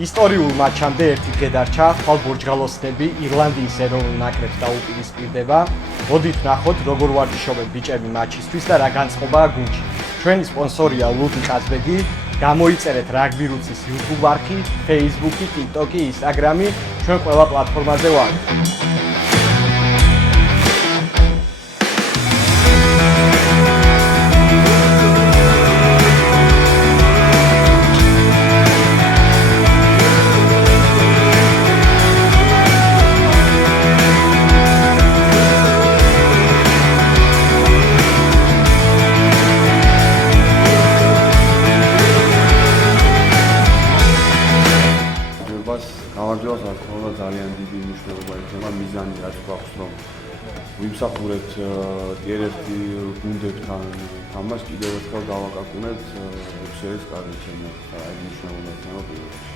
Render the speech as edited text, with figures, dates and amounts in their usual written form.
ისტორიულ მატჩამდე ერთი დღე დარჩა, ხვალ ბურჯგალოსნები ირლანდიის ეროვნულ ნაკრებს დაუპირისპირდება. მოდით ვნახოთ, როგორ ვარჯიშობენ ბიჭები მატჩისთვის და რა განწყობაა გუნდში. ჩვენი სპონსორია ლუდი ყაზბეგი. გამოიწერეთ რაგბი რუცის YouTube არხი, Facebook-ი, TikTok-ი, Instagram-ი, ჩვენ ყველა პლატფორმაზე ვართ. გამარჯვებას არ თქმა ძალიან დიდი მნიშვნელობა იქნება მიზანი რაც გვაქვს რომ ვიმსახურებთ ტიერ-1 გუნდებთან თამაშს კიდევ ერთხელ გავაკაკუნებთ ექსერის კარგი ჩემო აი მნიშვნელობა იქნება